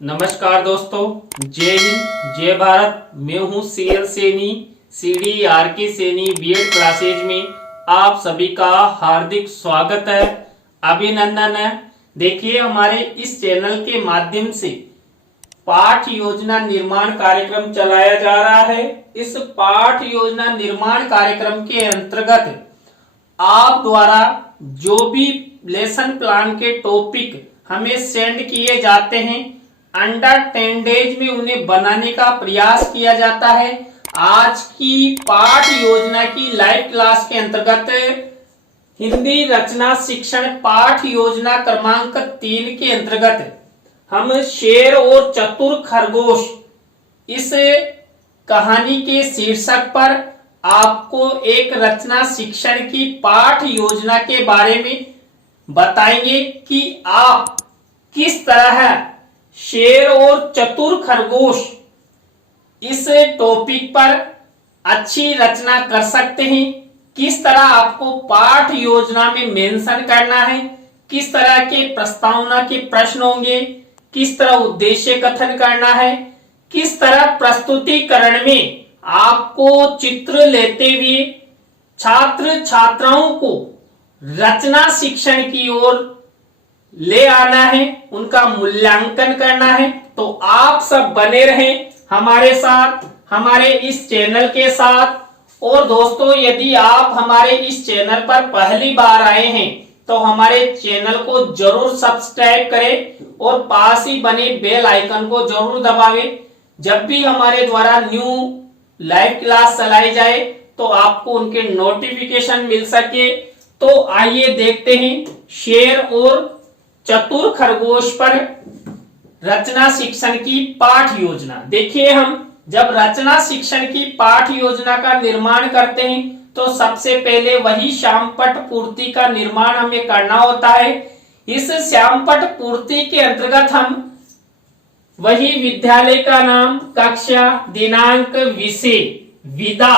नमस्कार दोस्तों, जय हिंद जय भारत। मैं हूं CL Saini, CDRK Saini BEd classes में आप सभी का हार्दिक स्वागत है, अभिनंदन है। देखिए, हमारे इस चैनल के माध्यम से पाठ योजना निर्माण कार्यक्रम चलाया जा रहा है। इस पाठ योजना निर्माण कार्यक्रम के अंतर्गत आप द्वारा जो भी लेसन प्लान के टॉपिक हमें सेंड किए जाते हैं, अंडर 10 डेज में उन्हें बनाने का प्रयास किया जाता है। आज की पाठ योजना की लाइव क्लास के अंतर्गत हिंदी रचना शिक्षण पाठ योजना क्रमांक 3 के अंतर्गत हम शेर और चतुर खरगोश इस कहानी के शीर्षक पर आपको एक रचना शिक्षण की पाठ योजना के बारे में बताएंगे कि आप किस तरह शेर और चतुर खरगोश इस टॉपिक पर अच्छी रचना कर सकते हैं। किस तरह आपको पाठ योजना में मेंशन करना है, किस तरह के प्रस्तावना के प्रश्न होंगे, किस तरह उद्देश्य कथन करना है, किस तरह प्रस्तुतिकरण में आपको चित्र लेते हुए छात्र छात्राओं को रचना शिक्षण की ओर ले आना है, उनका मूल्यांकन करना है। तो आप सब बने रहें हमारे साथ, हमारे इस चैनल के साथ। और दोस्तों, यदि आप हमारे इस चैनल पर पहली बार आए हैं तो हमारे चैनल को जरूर सब्सक्राइब करें और पास ही बने बेल आइकन को जरूर दबावें। जब भी हमारे द्वारा न्यू लाइव क्लास चलाई जाए तो आपको उनके नोटिफिकेशन मिल सके। तो आइए देखते हैं शेर और चतुर खरगोश पर रचना शिक्षण की पाठ योजना। देखिए, हम जब रचना शिक्षण की पाठ योजना का निर्माण करते हैं तो सबसे पहले वही श्यामपट्ट पूर्ति का निर्माण हमें करना होता है। इस श्यामपट्ट पूर्ति के अंतर्गत हम वही विद्यालय का नाम, कक्षा, दिनांक, विषय, विधा,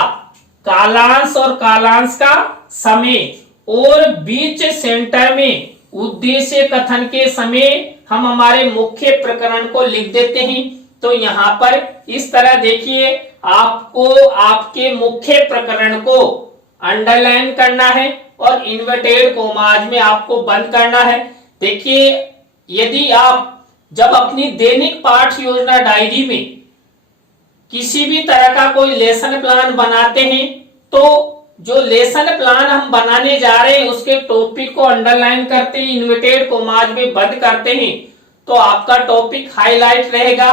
कालांश और कालांश का समय और बीच सेंटर में उद्देश्य कथन के समय हम हमारे मुख्य प्रकरण को लिख देते हैं। तो यहाँ पर इस तरह देखिए, आपको आपके मुख्य प्रकरण को अंडरलाइन करना है और इन्वर्टेड कॉमाज में आपको बंद करना है। देखिए, यदि आप जब अपनी दैनिक पाठ योजना डायरी में किसी भी तरह का कोई लेसन प्लान बनाते हैं तो जो लेसन प्लान हम बनाने जा रहे हैं उसके टॉपिक को अंडरलाइन करते हैं, इन्वर्टेड कॉमाज में बंद करते हैं, तो आपका टॉपिक हाईलाइट रहेगा।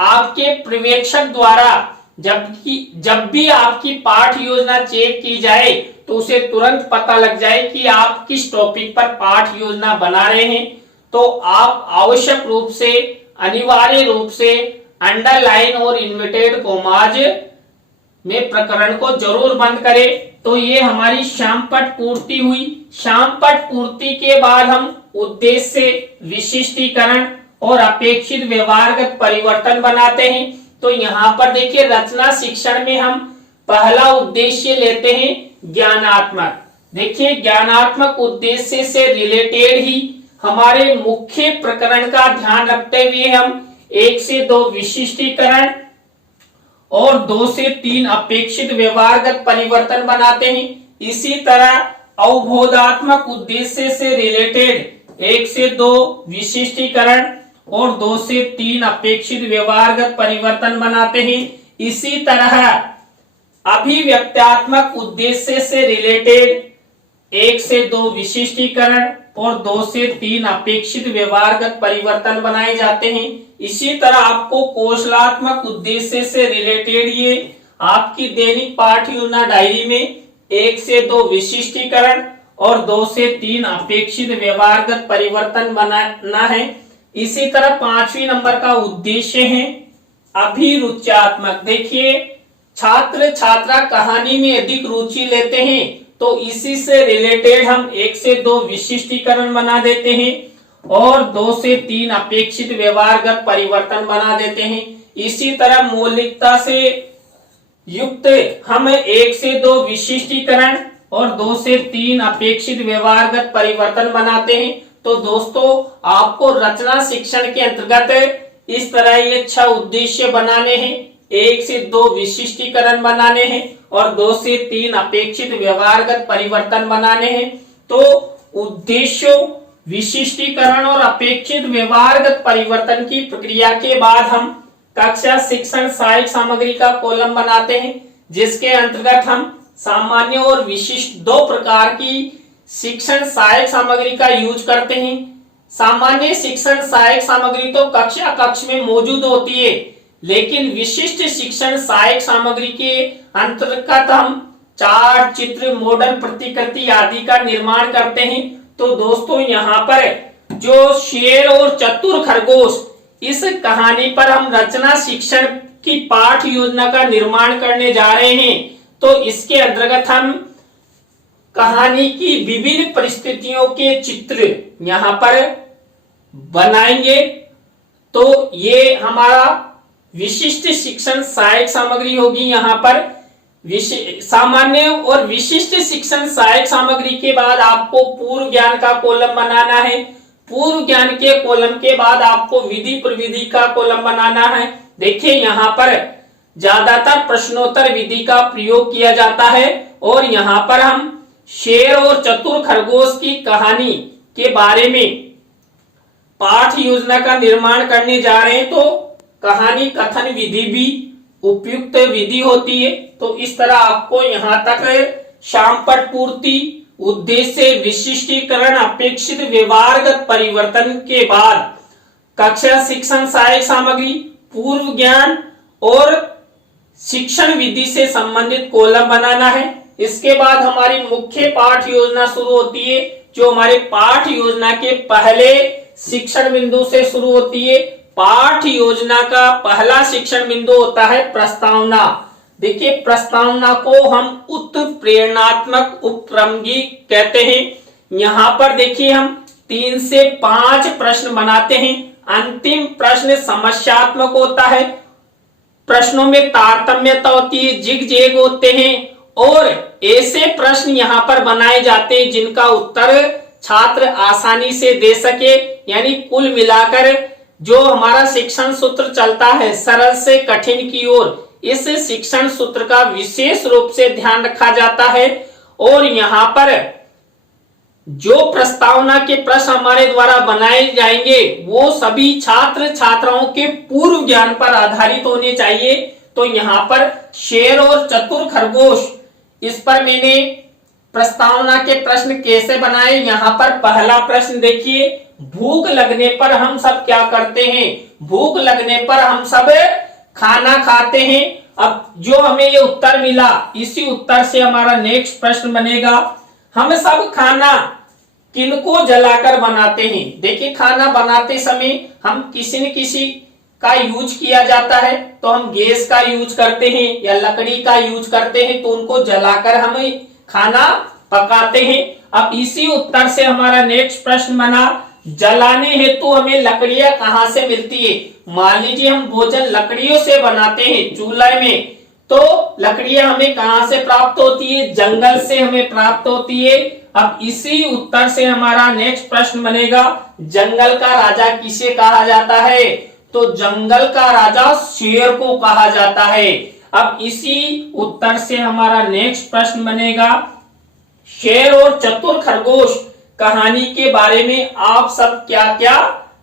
आपके पर्यवेक्षक द्वारा जब भी आपकी पाठ योजना चेक की जाए तो उसे तुरंत पता लग जाए कि आप किस टॉपिक पर पाठ योजना बना रहे हैं। तो आप आवश्यक रूप से, अनिवार्य रूप से अंडरलाइन और इन्वर्टेड कॉमाज में प्रकरण को जरूर बंद करें। तो ये हमारी श्यामपट्ट पूर्ति हुई। श्यामपट्ट पूर्ति के बाद हम उद्देश्य, विशिष्टीकरण और अपेक्षित व्यवहारगत परिवर्तन बनाते हैं। तो यहाँ पर देखिए, रचना शिक्षण में हम पहला उद्देश्य लेते हैं ज्ञानात्मक। देखिए, ज्ञानात्मक उद्देश्य से रिलेटेड ही हमारे मुख्य प्रकरण का ध्यान रखते हुए हम 1 से 2 विशिष्टीकरण और 2 से 3 अपेक्षित व्यवहारगत परिवर्तन बनाते हैं। इसी तरह अवबोधात्मक उद्देश्य से रिलेटेड 1 से 2 विशिष्टीकरण और 2 से 3 अपेक्षित व्यवहारगत परिवर्तन बनाते हैं। इसी तरह अभिव्यक्त्यात्मक उद्देश्य से रिलेटेड 1 से 2 विशिष्टीकरण और 2 से 3 अपेक्षित व्यवहारगत परिवर्तन बनाए जाते हैं। इसी तरह आपको कौशलात्मक उद्देश्य से रिलेटेड ये आपकी दैनिक पाठ योजना डायरी में 1 से 2 विशिष्टीकरण और 2 से 3 अपेक्षित व्यवहारगत परिवर्तन बनाना है। इसी तरह 5वें नंबर का उद्देश्य है अभिरुच्यात्मक। देखिए, छात्र छात्रा कहानी में अधिक रुचि लेते हैं तो इसी से रिलेटेड हम 1 से 2 विशिष्टीकरण बना देते हैं और 2 से 3 अपेक्षित व्यवहारगत परिवर्तन बना देते हैं। इसी तरह मौलिकता से युक्त हम 1 से 2 विशिष्टीकरण और 2 से 3 अपेक्षित व्यवहारगत परिवर्तन बनाते हैं। तो दोस्तों, आपको रचना शिक्षण के अंतर्गत इस तरह ये 6 उद्देश्य बनाने हैं, 1 से 2 विशिष्टीकरण बनाने हैं और 2 से 3 अपेक्षित व्यवहारगत परिवर्तन बनाने हैं। तो उद्देश्यों, विशिष्टीकरण और अपेक्षित व्यवहारगत परिवर्तन की प्रक्रिया के बाद हम कक्षा शिक्षण सहायक सामग्री का कॉलम बनाते हैं, जिसके अंतर्गत हम सामान्य और विशिष्ट 2 प्रकार की शिक्षण सहायक सामग्री का यूज करते हैं। सामान्य शिक्षण सहायक सामग्री तो कक्षा कक्ष में मौजूद होती है, लेकिन विशिष्ट शिक्षण सहायक सामग्री के अंतर्गत हम चार्ट, चित्र, मॉडल, प्रतिकृति आदि का निर्माण करते हैं। तो दोस्तों यहाँ पर जो शेर और चतुर खरगोश, इस कहानी पर हम रचना शिक्षण की पाठ योजना का निर्माण करने जा रहे हैं। तो इसके अंतर्गत हम कहानी की विभिन्न परिस्थितियों के चित्र यहाँ पर बनाएंगे। तो ये हमारा विशिष्ट शिक्षण सहायक सामग्री होगी। यहाँ पर सामान्य और विशिष्ट शिक्षण सहायक सामग्री के बाद आपको पूर्व ज्ञान का कॉलम बनाना है। पूर्व ज्ञान के कॉलम के बाद आपको विधि प्रविधि का कॉलम बनाना है। देखिए यहाँ पर ज्यादातर प्रश्नोत्तर विधि का प्रयोग किया जाता है और यहाँ पर हम शेर और चतुर खरगोश की कहानी के बारे में पाठ योजना का निर्माण करने जा रहे हैं। तो कहानी कथन विधि भी उपयुक्त विधि होती है। तो इस तरह आपको यहाँ तक शामपट पूर्ति, उद्देश्य, विशिष्टीकरण, अपेक्षित व्यवहारगत परिवर्तन के बाद कक्षा शिक्षण सहायक सामग्री, पूर्व ज्ञान और शिक्षण विधि से संबंधित कॉलम बनाना है। इसके बाद हमारी मुख्य पाठ योजना शुरू होती है, जो हमारे पाठ योजना के पहले शिक्षण बिंदु से शुरू होती है। पाठ योजना का पहला शिक्षण बिंदु होता है प्रस्तावना। देखिए प्रस्तावना को हम उत्प्रेरणात्मक उपक्रमगी कहते हैं। यहाँ पर देखिए हम 3 से 5 प्रश्न बनाते हैं। अंतिम प्रश्न समस्यात्मक होता है, प्रश्नों में तारतम्यता होती है, जिग जैग होते हैं और ऐसे प्रश्न यहाँ पर बनाए जाते हैं जिनका उत्तर छात्र आसानी से दे सके। यानी कुल मिलाकर जो हमारा शिक्षण सूत्र चलता है सरल से कठिन की ओर, इस शिक्षण सूत्र का विशेष रूप से ध्यान रखा जाता है। और यहाँ पर जो प्रस्तावना के प्रश्न हमारे द्वारा बनाए जाएंगे वो सभी छात्र छात्राओं के पूर्व ज्ञान पर आधारित होने चाहिए। तो यहाँ पर शेर और चतुर खरगोश, इस पर मैंने प्रस्तावना के प्रश्न कैसे बनाए। यहाँ पर पहला प्रश्न देखिए, भूख लगने पर हम सब क्या करते हैं। भूख लगने पर हम सब खाना खाते हैं। अब जो हमें ये उत्तर मिला, इसी उत्तर से हमारा नेक्स्ट प्रश्न बनेगा, हम सब खाना किनको जलाकर बनाते हैं। देखिए खाना बनाते समय हम किसी न किसी का यूज किया जाता है, तो हम गैस का यूज करते हैं या लकड़ी का यूज करते हैं, तो उनको जलाकर हम खाना पकाते हैं। अब इसी उत्तर से हमारा नेक्स्ट प्रश्न बना, जलाने हेतु हमें लकड़ियां कहाँ से मिलती है। मान लीजिए हम भोजन लकड़ियों से बनाते हैं चूल्हे में, तो लकड़ियां हमें कहाँ से प्राप्त होती है, जंगल से हमें प्राप्त होती है। अब इसी उत्तर से हमारा नेक्स्ट प्रश्न बनेगा, जंगल का राजा किसे कहा जाता है। तो जंगल का राजा शेर को कहा जाता है। अब इसी उत्तर से हमारा नेक्स्ट प्रश्न बनेगा, शेर और चतुर खरगोश कहानी के बारे में आप सब क्या क्या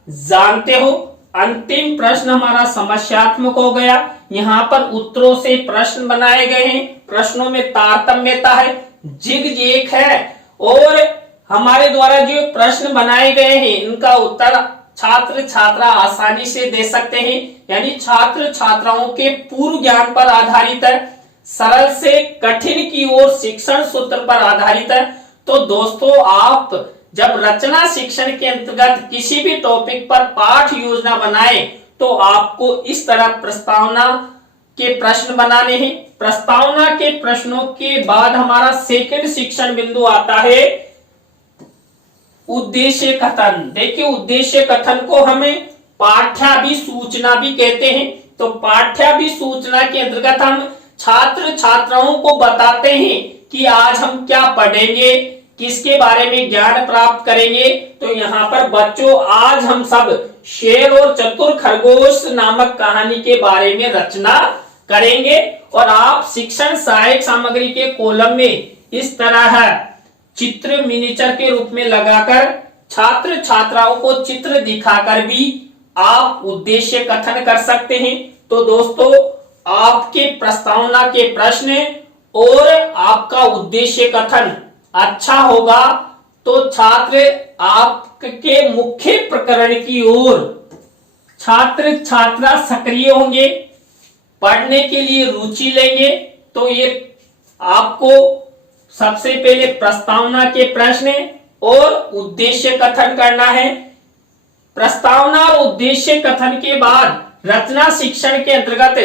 जानते हो। अंतिम प्रश्न हमारा समस्यात्मक हो गया। यहाँ पर उत्तरों से प्रश्न बनाए गए हैं, प्रश्नों में तारतम्यता है, जिग जैग है और हमारे द्वारा जो प्रश्न बनाए गए हैं इनका उत्तर छात्र छात्रा आसानी से दे सकते हैं। यानी छात्र छात्राओं के पूर्व ज्ञान पर आधारित है, सरल से कठिन की ओर शिक्षण सूत्र पर आधारित है। तो दोस्तों आप जब रचना शिक्षण के अंतर्गत किसी भी टॉपिक पर पाठ योजना बनाए तो आपको इस तरह प्रस्तावना के प्रश्न बनाने हैं। प्रस्तावना के प्रश्नों के बाद हमारा सेकंड शिक्षण बिंदु आता है उद्देश्य कथन। देखिए उद्देश्य कथन को हमें पाठ्याभिसूचना भी कहते हैं। तो पाठ्याभिसूचना के अंतर्गत हम छात्र छात्राओं को बताते हैं कि आज हम क्या पढ़ेंगे, किसके बारे में ज्ञान प्राप्त करेंगे। तो यहाँ पर बच्चों आज हम सब शेर और चतुर खरगोश नामक कहानी के बारे में रचना करेंगे और आप शिक्षण सहायक सामग्री के कॉलम में इस तरह चित्र मिनिएचर के रूप में लगाकर छात्र छात्राओं को चित्र दिखाकर भी आप उद्देश्य कथन कर सकते हैं। तो दोस्तों, आपके प्रस्तावना के प्रश्न और आपका उद्देश्य कथन अच्छा होगा तो छात्र आपके मुख्य प्रकरण की ओर छात्र छात्रा सक्रिय होंगे, पढ़ने के लिए रुचि लेंगे। तो ये आपको सबसे पहले प्रस्तावना के प्रश्न और उद्देश्य कथन करना है। प्रस्तावना और उद्देश्य कथन के बाद रचना शिक्षण के अंतर्गत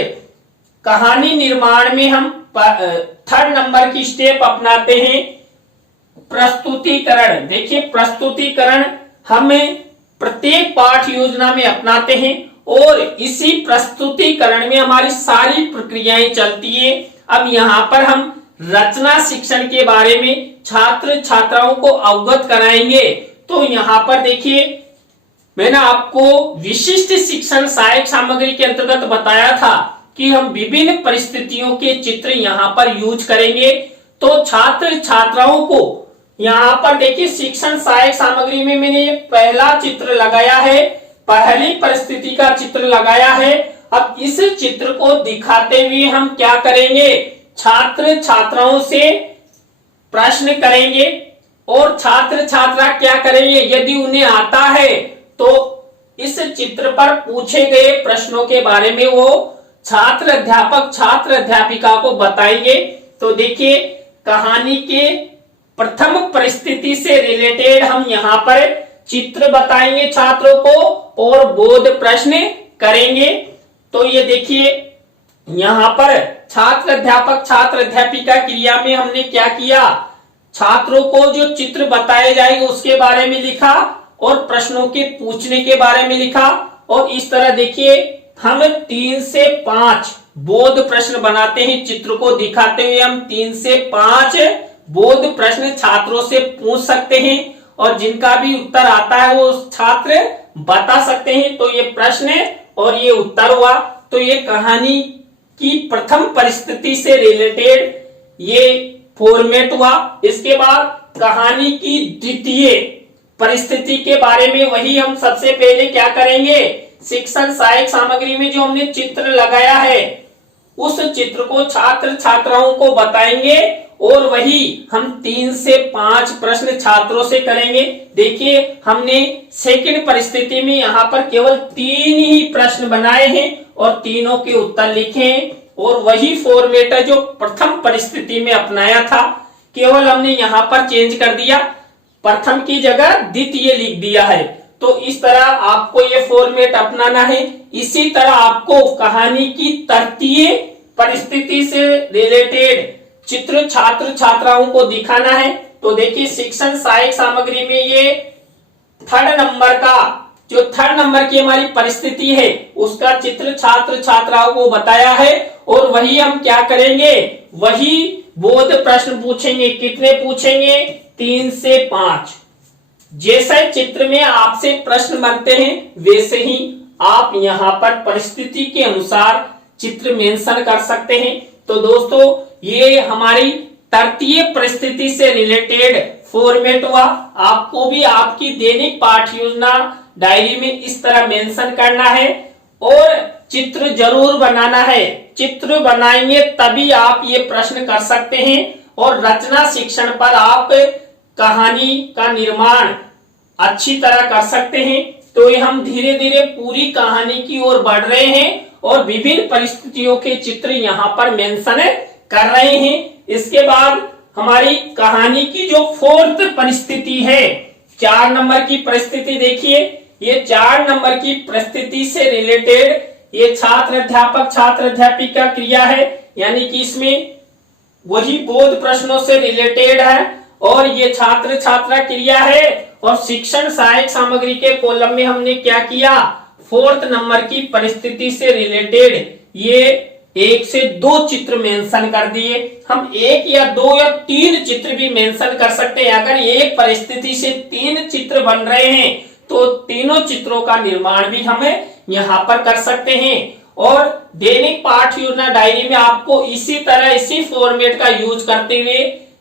कहानी निर्माण में हम 3rd नंबर की स्टेप अपनाते हैं, प्रस्तुतिकरण। देखिए, प्रस्तुतिकरण हमें प्रत्येक पाठ योजना में अपनाते हैं और इसी प्रस्तुतिकरण में हमारी सारी प्रक्रियाएं चलती है। अब यहाँ पर हम रचना शिक्षण के बारे में छात्र छात्राओं को अवगत कराएंगे। तो यहाँ पर देखिए, मैंने आपको विशिष्ट शिक्षण सहायक सामग्री के अंतर्गत बताया था कि हम विभिन्न परिस्थितियों के चित्र यहाँ पर यूज करेंगे। तो छात्र छात्राओं को यहाँ पर देखिए, शिक्षण सहायक सामग्री में मैंने पहला चित्र लगाया है, पहली परिस्थिति का चित्र लगाया है। अब इस चित्र को दिखाते हुए हम क्या करेंगे, छात्र छात्राओं से प्रश्न करेंगे और छात्र छात्रा क्या करेंगे, यदि उन्हें आता है तो इस चित्र पर पूछे गए प्रश्नों के बारे में वो छात्र अध्यापक छात्र अध्यापिका को बताएंगे। तो देखिए, कहानी के प्रथम परिस्थिति से रिलेटेड हम यहाँ पर चित्र बताएंगे छात्रों को और बोध प्रश्न करेंगे। तो ये देखिए, यहाँ पर छात्र अध्यापिका क्रिया में हमने क्या किया, छात्रों को जो चित्र बताए जाएंगे उसके बारे में लिखा और प्रश्नों के पूछने के बारे में लिखा। और इस तरह देखिए, हम 3 से 5 बोध प्रश्न बनाते हैं। चित्र को दिखाते हुए हम 3 से 5 बोध प्रश्न छात्रों से पूछ सकते हैं और जिनका भी उत्तर आता है वो छात्र बता सकते हैं। तो ये प्रश्न और ये उत्तर हुआ। तो ये कहानी की प्रथम परिस्थिति से रिलेटेड ये फॉर्मेट हुआ। इसके बाद कहानी की द्वितीय परिस्थिति के बारे में वही हम सबसे पहले क्या करेंगे, शिक्षण सहायक सामग्री में जो हमने चित्र लगाया है उस चित्र को छात्र छात्राओं को बताएंगे और वही हम 3 से 5 प्रश्न छात्रों से करेंगे। देखिए, हमने सेकंड परिस्थिति में यहाँ पर केवल 3 ही प्रश्न बनाए हैं और तीनों के उत्तर लिखे हैं और वही फॉर्मेट है जो प्रथम परिस्थिति में अपनाया था, केवल हमने यहाँ पर चेंज कर दिया, प्रथम की जगह द्वितीय लिख दिया है। तो इस तरह आपको ये फॉर्मेट अपनाना है। इसी तरह आपको कहानी की तृतीय परिस्थिति से रिलेटेड चित्र छात्र छात्राओं को दिखाना है। तो देखिए, शिक्षण सहायक सामग्री में ये 3rd नंबर का जो 3rd नंबर की हमारी परिस्थिति है उसका चित्र छात्र छात्राओं को बताया है और वही हम क्या करेंगे, वही बोध प्रश्न पूछेंगे। कितने पूछेंगे, 3 से 5। जैसे चित्र में आपसे प्रश्न बनते हैं वैसे ही आप यहाँ पर परिस्थिति के अनुसार चित्र मेंशन कर सकते हैं। तो दोस्तों, ये हमारी तृतीय परिस्थिति से रिलेटेड फॉर्मेट हुआ। आपको भी आपकी दैनिक पाठ योजना डायरी में इस तरह मेंशन करना है और चित्र जरूर बनाना है। चित्र बनाएंगे तभी आप ये प्रश्न कर सकते हैं और रचना शिक्षण पर आप कहानी का निर्माण अच्छी तरह कर सकते हैं। तो ये हम धीरे धीरे पूरी कहानी की ओर बढ़ रहे हैं और विभिन्न परिस्थितियों के चित्र यहाँ पर मेंशन कर रहे हैं। इसके बाद हमारी कहानी की जो 4th परिस्थिति है, 4 नंबर की परिस्थिति देखिए, ये 4 नंबर की परिस्थिति से रिलेटेड ये छात्र अध्यापिका क्रिया है, यानी कि इसमें वही बोध प्रश्नों से रिलेटेड है और ये छात्र छात्रा क्रिया है। और शिक्षण सहायक सामग्री के कॉलम में हमने क्या किया, 4th नंबर की परिस्थिति से रिलेटेड ये 1 से 2 चित्र मेंशन कर दिए। हम 1 या 2 या 3 चित्र भी मेंशन कर सकते हैं। अगर एक परिस्थिति से 3 चित्र बन रहे हैं तो तीनों चित्रों का निर्माण भी हम यहाँ पर कर सकते हैं। और दैनिक पाठ योजना डायरी में आपको इसी तरह इसी फॉर्मेट का यूज करते हुए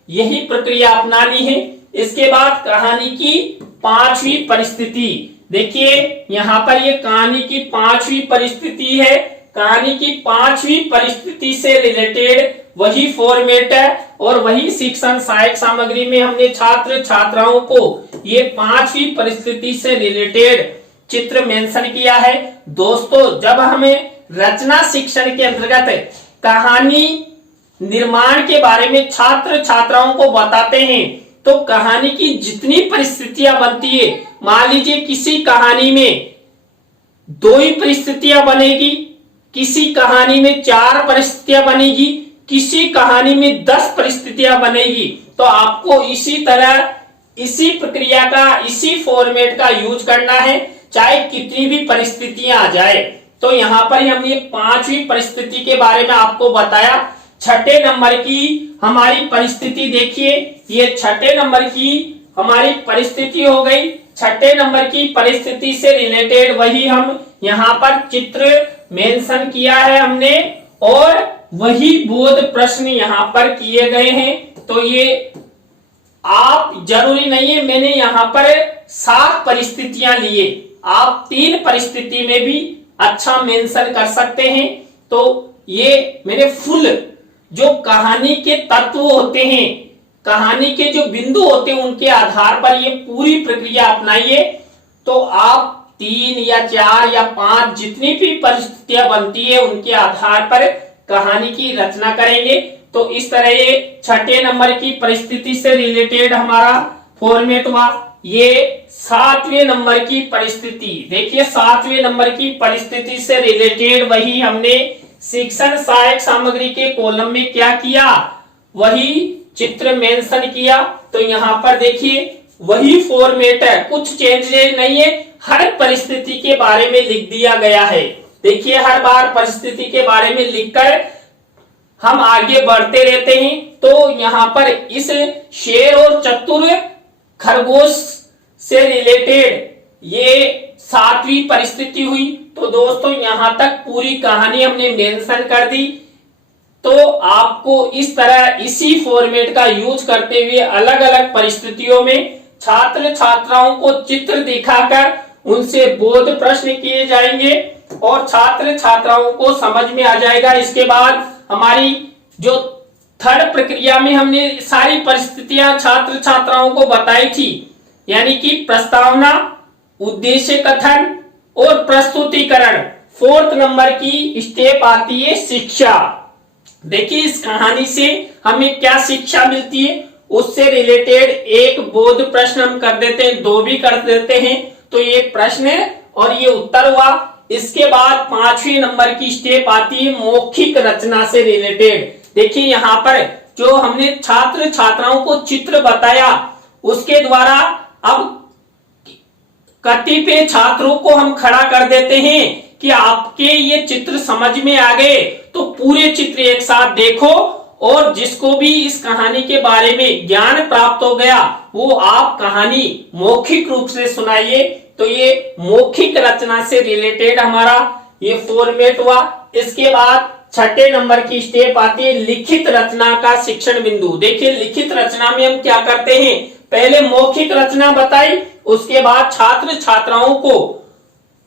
यही प्रक्रिया अपनानी है। इसके बाद कहानी की पांचवी परिस्थिति, देखिए यहाँ पर ये कहानी की पांचवी परिस्थिति है। कहानी की पांचवी परिस्थिति से रिलेटेड वही फॉर्मेट है और वही शिक्षण सहायक सामग्री में हमने छात्र छात्राओं को ये पांचवी परिस्थिति से रिलेटेड चित्र मेंशन किया है। दोस्तों, जब हमें रचना शिक्षण के अंतर्गत कहानी निर्माण के बारे में छात्र छात्राओं को बताते हैं तो कहानी की जितनी परिस्थितियां बनती है, मान लीजिए किसी कहानी में 2 ही परिस्थितियां बनेगी, किसी कहानी में 4 परिस्थितियां बनेगी, किसी कहानी में 10 परिस्थितियां बनेगी, तो आपको इसी तरह इसी प्रक्रिया का इसी फॉर्मेट का यूज करना है, चाहे कितनी भी परिस्थितियां आ जाए। तो यहाँ पर हमने 5वीं परिस्थिति के बारे में आपको बताया। 6ठे नंबर की हमारी परिस्थिति देखिए, ये 6ठे नंबर की हमारी परिस्थिति हो गई। 6ठे नंबर की परिस्थिति से रिलेटेड वही हम यहाँ पर चित्र मेंशन किया है हमने और वही बोध प्रश्न यहाँ पर किए गए हैं। तो ये आप जरूरी नहीं है, मैंने यहाँ पर 7 परिस्थितियां लिए, आप 3 परिस्थिति में भी अच्छा मेंशन कर सकते हैं। तो ये मैंने फुल जो कहानी के तत्व होते हैं, कहानी के जो बिंदु होते हैं, उनके आधार पर ये पूरी प्रक्रिया अपनाइए। तो आप 3 या 4 या 5 जितनी भी परिस्थितियां बनती है उनके आधार पर कहानी की रचना करेंगे। तो इस तरह ये 6ठे नंबर की परिस्थिति से रिलेटेड हमारा फॉर्मेट हुआ। ये 7वें नंबर की परिस्थिति, देखिए 7वें नंबर की परिस्थिति से रिलेटेड वही हमने शिक्षण सहायक सामग्री के कॉलम में क्या किया, वही चित्र मेंशन किया। तो यहाँ पर देखिए वही फॉर्मेट है, कुछ चेंजेस नहीं है, हर परिस्थिति के बारे में लिख दिया गया है। देखिए हर बार परिस्थिति के बारे में लिखकर हम आगे बढ़ते रहते हैं। तो यहाँ पर इस शेर और चतुर खरगोश से रिलेटेड ये 7वीं परिस्थिति हुई। तो दोस्तों यहाँ तक पूरी कहानी हमने मेंशन कर दी। तो आपको इस तरह इसी फॉर्मेट का यूज करते हुए अलग अलग परिस्थितियों में छात्र छात्राओं को चित्र दिखाकर उनसे बोध प्रश्न किए जाएंगे और छात्र छात्राओं को समझ में आ जाएगा। इसके बाद हमारी जो थर्ड प्रक्रिया में हमने सारी परिस्थितियां छात्र छात्राओं को बताई थी, यानी कि प्रस्तावना, उद्देश्य कथन और प्रस्तुतिकरण। 4th नंबर की स्टेप आती है शिक्षा। देखिए इस कहानी से हमें क्या शिक्षा मिलती है, उससे रिलेटेड एक बोध प्रश्न हम कर देते हैं, 2 भी कर देते हैं। तो ये प्रश्न और ये उत्तर हुआ। इसके बाद 5वें नंबर की स्टेप आती है मौखिक रचना से रिलेटेड। देखिए यहाँ पर जो हमने छात्र छात्राओं को चित्र बताया उसके द्वारा अब कतिपय छात्रों को हम खड़ा कर देते हैं कि आपके ये चित्र समझ में आ गए तो पूरे चित्र एक साथ देखो और जिसको भी इस कहानी के बारे में ज्ञान प्राप्त हो गया वो आप कहानी मौखिक रूप से सुनाइए। तो ये मौखिक रचना से रिलेटेड हमारा ये फॉर्मेट हुआ। इसके बाद 6ठे नंबर की स्टेप आती है लिखित रचना का शिक्षण बिंदु। देखिए लिखित रचना में हम क्या करते हैं, पहले मौखिक रचना बताई, उसके बाद छात्र छात्राओं को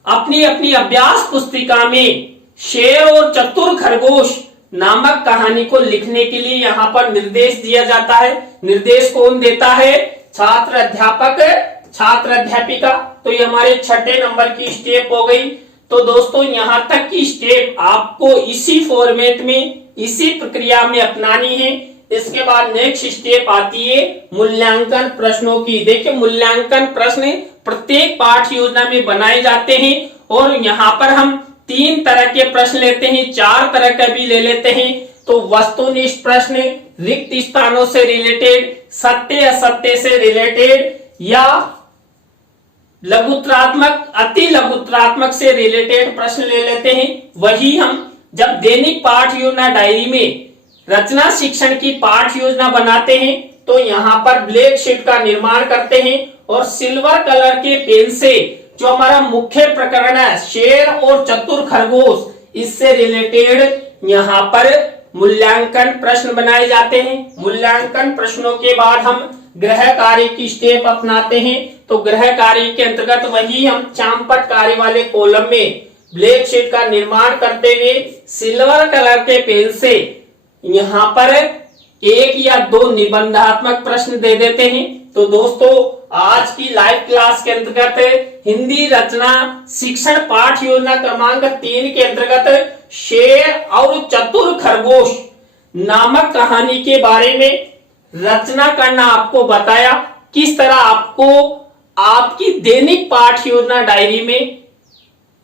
अपनी अपनी अभ्यास पुस्तिका में शेर और चतुर खरगोश नामक कहानी को लिखने के लिए यहाँ पर निर्देश दिया जाता है। निर्देश कौन देता है, छात्र अध्यापक छात्र अध्यापिका। तो ये हमारे 6ठे नंबर की स्टेप हो गई। तो दोस्तों यहाँ तक की स्टेप आपको इसी फॉर्मेट में इसी प्रक्रिया में अपनानी है। इसके बाद नेक्स्ट स्टेप आती है मूल्यांकन प्रश्नों की। देखिए मूल्यांकन प्रश्न प्रत्येक पाठ योजना में बनाए जाते हैं और यहाँ पर हम 3 तरह के प्रश्न लेते हैं, 4 तरह का भी ले लेते हैं। तो वस्तुनिष्ठ प्रश्न, रिक्त स्थानों से रिलेटेड, सत्य असत्य से रिलेटेड या लघुत्रात्मक अति लघुत्रात्मक से रिलेटेड प्रश्न ले लेते हैं। वही हम जब दैनिक पाठ योजना डायरी में रचना शिक्षण की पाठ योजना बनाते हैं तो यहाँ पर ब्लैक शीट का निर्माण करते हैं और सिल्वर कलर के पेन से जो हमारा मुख्य प्रकरण है शेर और चतुर खरगोश, इससे रिलेटेड यहाँ पर मूल्यांकन प्रश्न बनाए जाते हैं। मूल्यांकन प्रश्नों के बाद हम गृह कार्य की स्टेप अपनाते हैं। तो गृह कार्य के अंतर्गत वही हम चांपट कार्य वाले कॉलम में ब्लैक शीट का निर्माण करते हुए सिल्वर कलर के पेन से यहाँ पर एक या दो निबंधात्मक प्रश्न दे देते हैं। तो दोस्तों आज की लाइव क्लास के अंतर्गत हिंदी रचना शिक्षण पाठ योजना क्रमांक 3 के अंतर्गत शेर और चतुर खरगोश नामक कहानी के बारे में रचना करना आपको बताया। किस तरह आपको आपकी दैनिक पाठ योजना डायरी में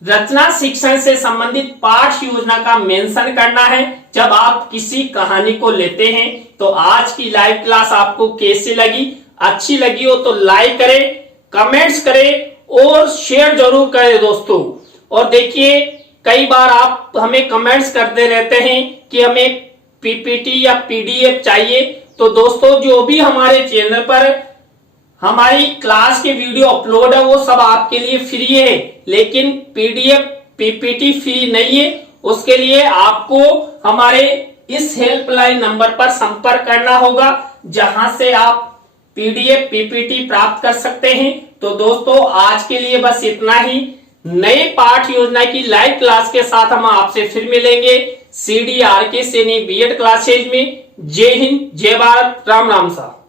रचना शिक्षण से संबंधित पाठ योजना का मेंशन करना है जब आप किसी कहानी को लेते हैं। तो आज की लाइव क्लास आपको कैसी लगी? अच्छी लगी हो तो लाइक करें, कमेंट्स करें और शेयर जरूर करें दोस्तों। और देखिए कई बार आप हमें कमेंट्स करते रहते हैं कि हमें पीपीटी या पीडीएफ चाहिए। तो दोस्तों जो भी हमारे चैनल पर हमारी क्लास के वीडियो अपलोड है वो सब आपके लिए फ्री है, लेकिन पीडीएफ पीपीटी फ्री नहीं है। उसके लिए आपको हमारे इस हेल्पलाइन नंबर पर संपर्क करना होगा जहां से आप पीडीएफ पीपीटी प्राप्त कर सकते हैं। तो दोस्तों आज के लिए बस इतना ही। नए पाठ योजना की लाइव क्लास के साथ हम आपसे फिर मिलेंगे CDRK सैनी बीएड क्लासेज में। जय हिंद, जय भारत, राम राम साहब।